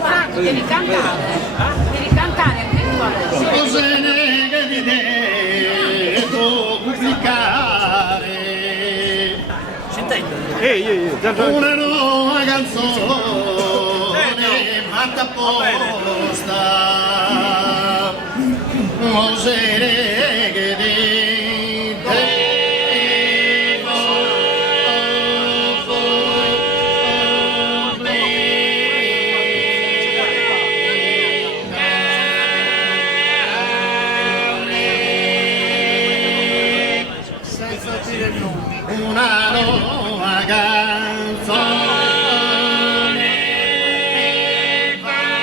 Franco, devi cantare anche tu adesso. Cos'è che ti devo pubblicare? Una nuova canzone fatta apposta. Cos'è che ti una nuova canzone fatta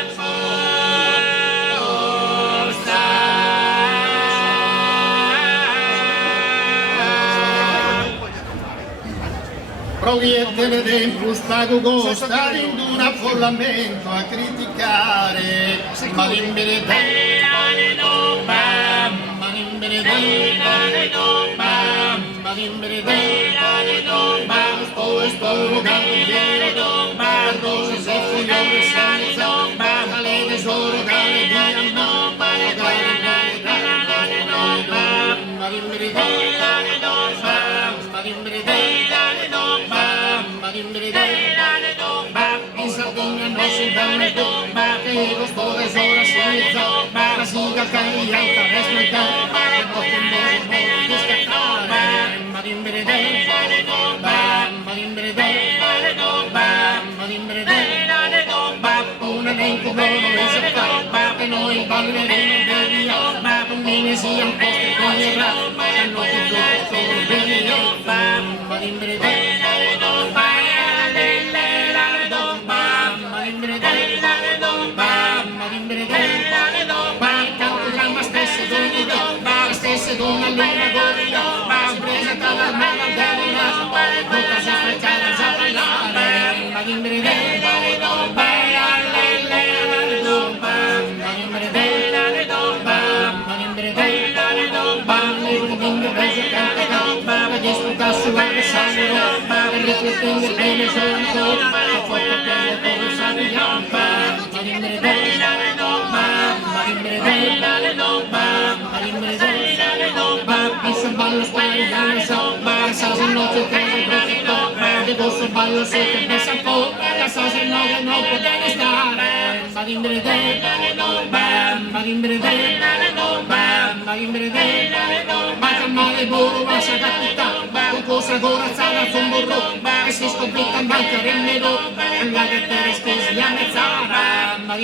apposta. Proviette del tempo spago costa in un affollamento a criticare, ma l'imberedere in Sardegna non si danno che lo sto tesoro si zomba, ma si calcaglia alta resmetta, e poi in modo di scattare, ma un elenco non lo sa e noi balleremo bello, ma bambini siano posti con il rap, e non tutto bello, con allenatore si presenta la mano della bocca si sprecciata a ballare ma ballo spagliare sopra, sa se no c'è che profitto, di questo ballo se che ne sa po', sa se no che non potete stare, ma c'è male burro, ma c'è capita, con cosa corazzata sul burro, e si sconfitta in banca remmedo, e la che te ne stesi a mezz'ora, ma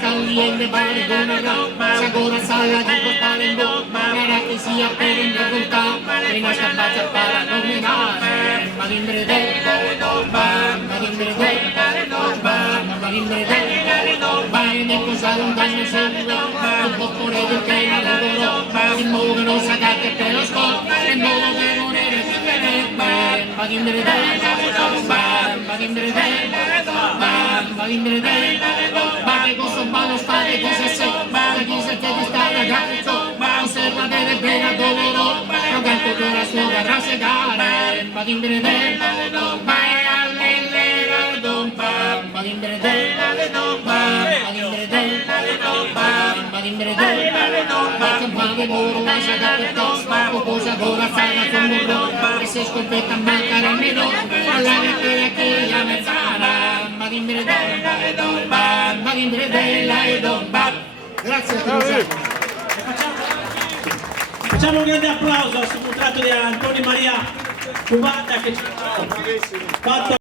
caliente pare come roba, sa corazzata di portare in bomba, era che sia per il mio contatto, prima scappata para nominare, ma e ne cosa lontano sempre, un po' pure del che la lavoro, il modo non sa che per lo scopo, il modo che non è differente, ma che questo ballo stare chi se sembra, chi se che ti sta ragazzo, ma osserva bene bene a doloro, non canto con la sua garra segare, ma cosa corazzata sul burro, e se scoppetta in banca remmedo, alla lettere che la mezzana, grazie a tutti. Facciamo un grande applauso al subcontrato di Antonio Maria Cubata che ci ha fatto